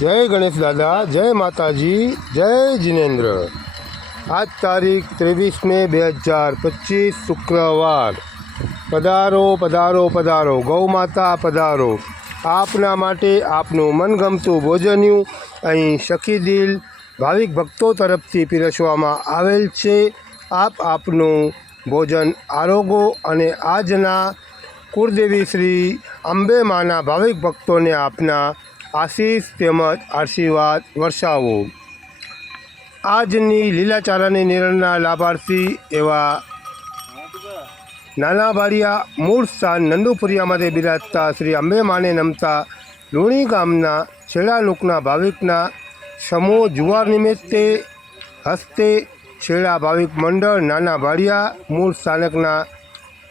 જય ગણેશ દાદા, જય માતાજી, જય જિનેન્દ્ર. આજ તારીખ ત્રેવીસ મે બે હજાર પચીસ શુક્રવાર. પધારો પધારો પધારો. ગૌ માતા, પધારો. આપના માટે આપનું મનગમતું ભોજન્યું અહીં સખી દિલ ભાવિક ભક્તો તરફથી પીરસવામાં આવેલ છે. આપ આપનું ભોજન આરોગો અને આજના કુળદેવી શ્રી અંબે માના ભાવિક ભક્તોને આપના આશીષ તેમજ આશીર્વાદ વર્ષાવો. આજની લીલાચારાની નિર્ણયના લાભાર્થી એવા નાના બારિયા મૂળ સ્થાન નંદુપુરિયામાંથી બિરાજતા શ્રી અંબે માને નમતા લુણી ગામના છેડા લોકના ભાવિકના સમૂહ જુવાર નિમિત્તે હસ્તે છેડા ભાવિક મંડળ નાના ભાડિયા મૂળ સ્થાનકના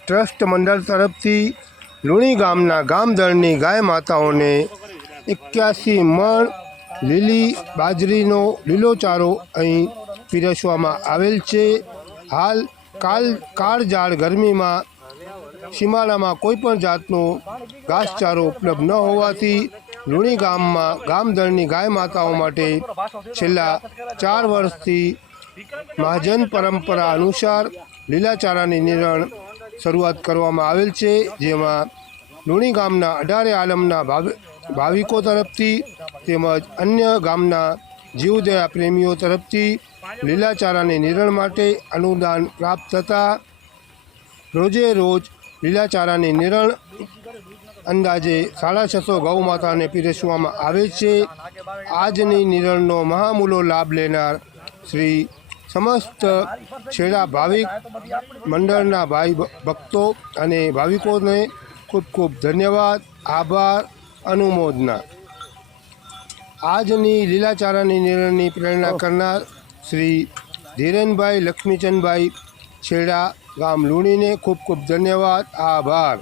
ટ્રસ્ટ મંડળ તરફથી લુણી ગામના ગામદળની ગાય માતાઓને એક્યાસી મણ લીલી બાજરીનો લીલો ચારો અહીં પીરસવામાં આવેલ છે. હાલ કાલ કાળઝાળ ગરમીમાં સીમાડામાં કોઈપણ જાતનો ઘાસચારો ઉપલબ્ધ ન હોવાથી લુણી ગામમાં ગામદળની ગાય માતાઓ માટે છેલ્લા ચાર વર્ષથી મહાજન પરંપરા અનુસાર લીલાચારાની નિરણ શરૂઆત કરવામાં આવેલ છે, જેમાં લુણી ગામના અઢારે આલમના ભાવિ ભાવિકો તરફથી તેમજ અન્ય ગામના જીવદયા પ્રેમીઓ તરફથી લીલાચારાની નિરણ માટે અનુદાન પ્રાપ્ત થતાં રોજે રોજ લીલાચારાની નિરણ અંદાજે સાડા છસો ગૌ માતાને પીરસવામાં આવે છે. આજની નિરણનો મહામૂલો લાભ લેનાર શ્રી સમસ્ત છેડા ભાવિક મંડળના ભાઈ ભક્તો અને ભાવિકોને ખૂબ ખૂબ ધન્યવાદ, આભાર. અનુમોદના. આજની લીલાચારાની નિર્ણયની પ્રેરણા કરનાર શ્રી ધીરેનભાઈ લક્ષ્મીચંદભાઈ છેડા ગામ લુણીને ખૂબ ખૂબ ધન્યવાદ. આભાર.